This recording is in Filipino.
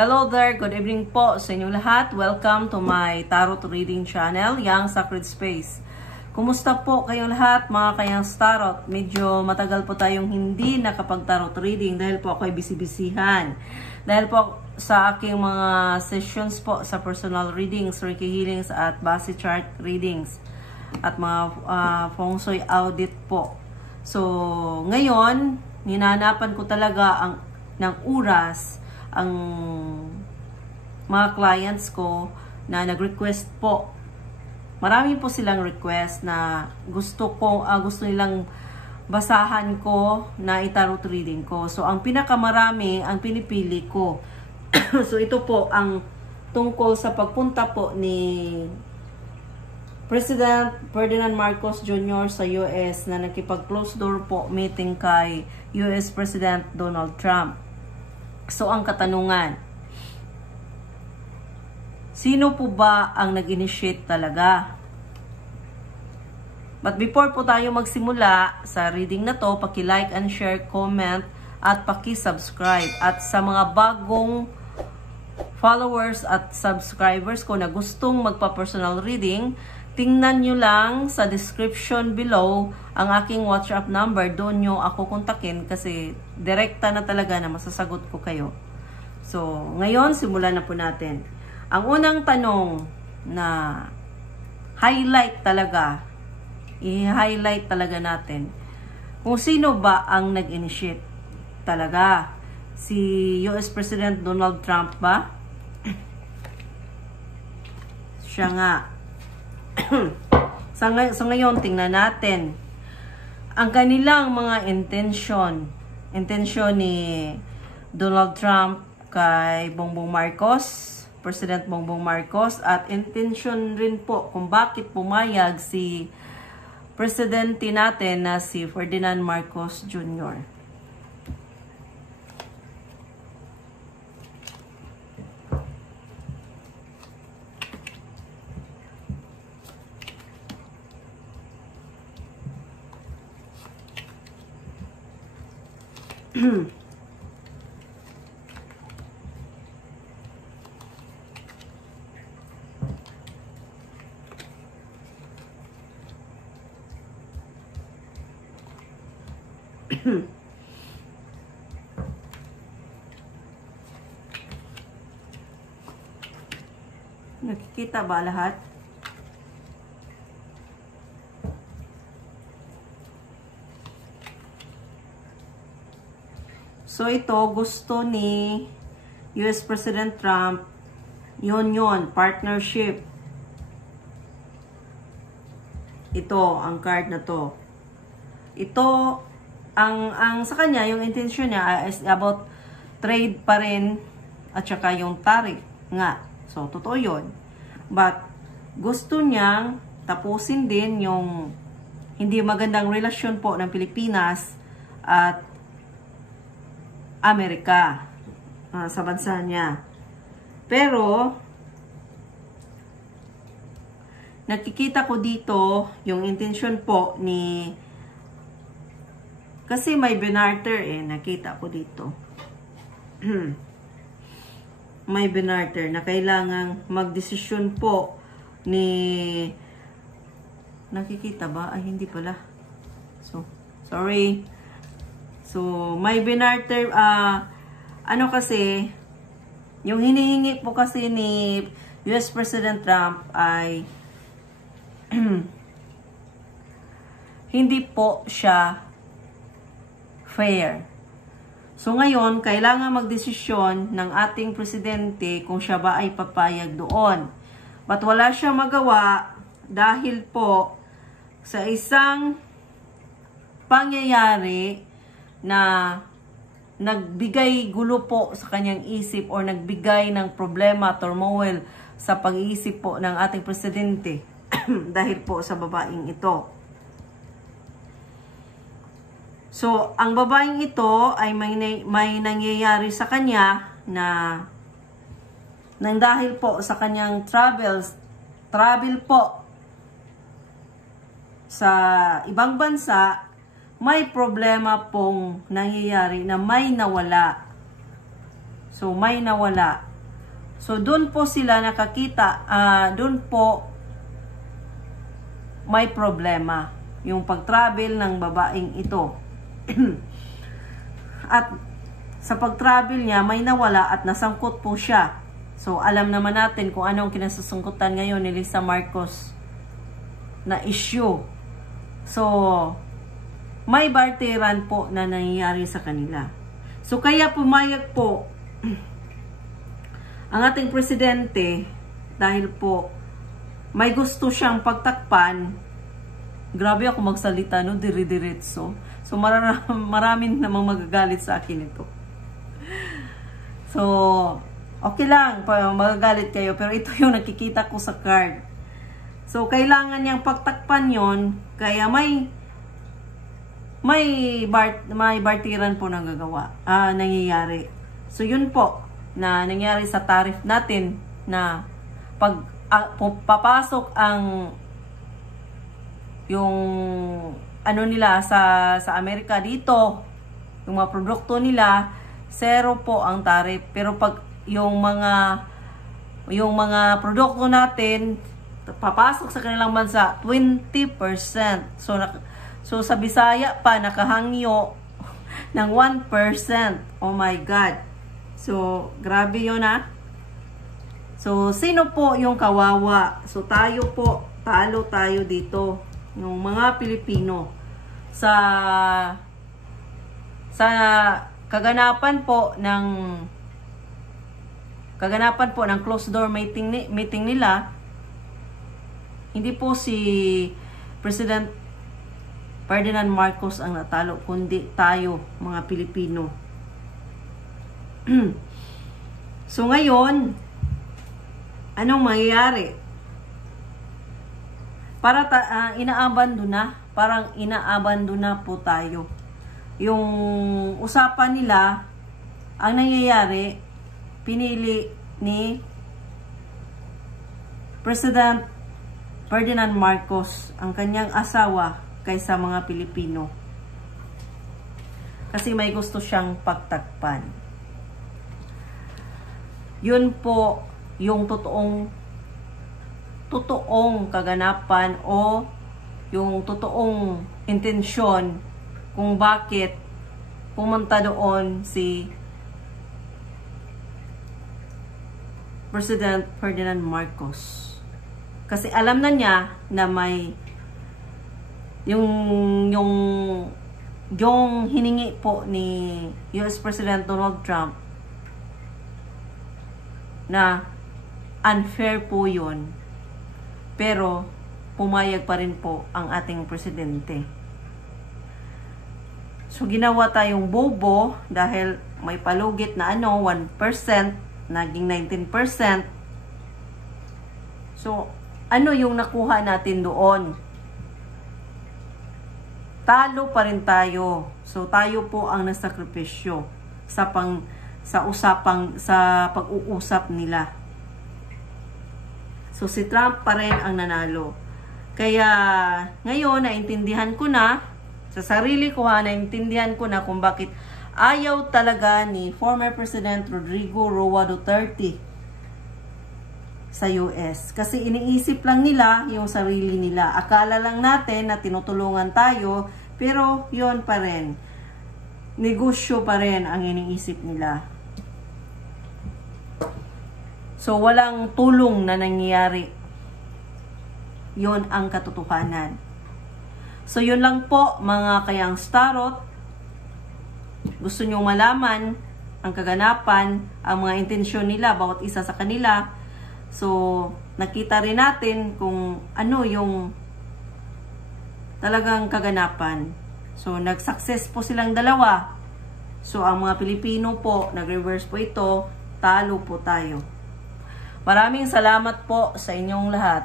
Hello there, good evening po sa inyong lahat. Welcome to my tarot reading channel, Yang Sacred Space. Kumusta po kayong lahat mga kayang tarot? Medyo matagal po tayong hindi nakapag-tarot reading dahil po ako ay busy-busyhan. Dahil po sa aking mga sessions po sa personal readings, Reiki healings at base chart readings at mga feng shui audit po. So, ngayon, ninanapan ko talaga ng oras ang mga clients ko na nag-request po. Marami po silang request na gusto nilang basahan ko na i-tarot reading ko. So, ang pinakamarami, ang pinipili ko. So, ito po ang tungkol sa pagpunta po ni President Ferdinand Marcos Jr. sa US na nakipag-close door po meeting kay US President Donald Trump. So, ang katanungan, sino po ba ang nag-initiate talaga? But before po tayo magsimula sa reading na to, paki-like and share, comment, at paki-subscribe. At sa mga bagong followers at subscribers ko na gustong magpa-personal reading, tingnan nyo lang sa description below ang aking WhatsApp number. Doon nyo ako kontakin kasi direkta na talaga na masasagot ko kayo. So, ngayon, simulan na po natin. Ang unang tanong na i-highlight talaga natin, kung sino ba ang nag-initiate talaga? Si US President Donald Trump ba? Siya nga. So ngayon, tingnan natin ang kanilang mga intensyon ni Donald Trump kay Bongbong Marcos, President Bongbong Marcos, at intensyon rin po kung bakit pumayag si presidente natin na si Ferdinand Marcos Jr. Nakikita ba lahat? So ito, gusto ni US President Trump, yun, partnership. Ito, ang card na to. Ito, ang sa kanya, yung intention niya is about trade pa rin at saka yung tariff nga. So, totoo yun. But, gusto niyang tapusin din yung hindi magandang relasyon po ng Pilipinas at Amerika sa bansa niya. Pero, nakikita ko dito yung intention po ni, kasi may binarter nakita ko dito. May binarter na kailangang magdesisyon po ni, nakikita ba? Ay, hindi pala. So, sorry. So, may binarter, kasi, yung hinihingi po kasi ni US President Trump ay hindi po siya fair. So ngayon, kailangan magdesisyon ng ating presidente kung siya ba ay papayag doon. But wala siya magawa dahil po sa isang pangyayari na nagbigay gulo po sa kanyang isip or nagbigay ng problema, turmoil sa pag-iisip po ng ating presidente dahil po sa babaeng ito. So, ang babaeng ito ay may nangyayari sa kanya na nang dahil po sa kanyang travel po sa ibang bansa, may problema pong nangyayari na may nawala. So, may nawala. So, doon po sila nakakita, doon po may problema yung pag-travel ng babaeng ito. At sa pag-travel niya, may nawala at nasangkot po siya. So, alam naman natin kung anong kinasasangkutan ngayon ni Lisa Marcos na issue. So, may barteran po na nangyayari sa kanila. So, kaya pumayag po ang ating presidente dahil po may gusto siyang pagtakpan. Grabe ako magsalita, no? Diri-diretso. So, maraming namang magagalit sa akin ito. So, okay lang, magagalit kayo. Pero ito yung nakikita ko sa card. So, kailangan niyang pagtakpan yon. Kaya may bartiran po nangyayari. So, yun po na nangyari sa tariff natin na pag papasok ang yung ano nila sa Amerika dito, yung mga produkto nila, 0 po ang tariff. Pero pag yung mga produkto natin papasok sa kanilang bansa, 20%. So sa Bisaya pa nakahangyo ng 1%. Oh my God. So, grabe yun So, sino po yung kawawa? So, tayo po, talo tayo dito. Yung mga Pilipino. Sa kaganapan po ng closed door meeting nila, hindi po si President Ferdinand Marcos ang natalo, kundi tayo, mga Pilipino. So ngayon, anong mangyayari? Parang inaabandona po tayo. Yung usapan nila, ang nangyayari, pinili ni President Ferdinand Marcos ang kanyang asawa kaysa mga Pilipino. Kasi may gusto siyang pagtakpan. Yun po yung totoong kaganapan o yung totoong intensyon kung bakit pumunta doon si President Ferdinand Marcos. Kasi alam na niya na may yung hiningi po ni US President Donald Trump na unfair po yun. Pero, pumayag pa rin po ang ating presidente. So, ginawa tayong bobo dahil may palugit na 1%, naging 19%. So, ano yung nakuha natin doon? Talo pa rin tayo. So, tayo po ang nasakripisyo sa pag-uusap nila. So, si Trump pa rin ang nanalo. Kaya, ngayon, naintindihan ko na, sa sarili ko naintindihan ko na kung bakit ayaw talaga ni former President Rodrigo Roa Duterte sa US. Kasi iniisip lang nila yung sarili nila. Akala lang natin na tinutulungan tayo, pero yon pa rin. Negosyo pa rin ang iniisip nila. So, walang tulong na nangyayari. Yun ang katotohanan. So, yun lang po, mga kayang starot. Gusto nyo malaman ang kaganapan, ang mga intensyon nila, bawat isa sa kanila. So, nakita rin natin kung ano yung talagang kaganapan. So, nag-success po silang dalawa. So, ang mga Pilipino po, nag-reverse po ito, talo po tayo. Maraming salamat po sa inyong lahat.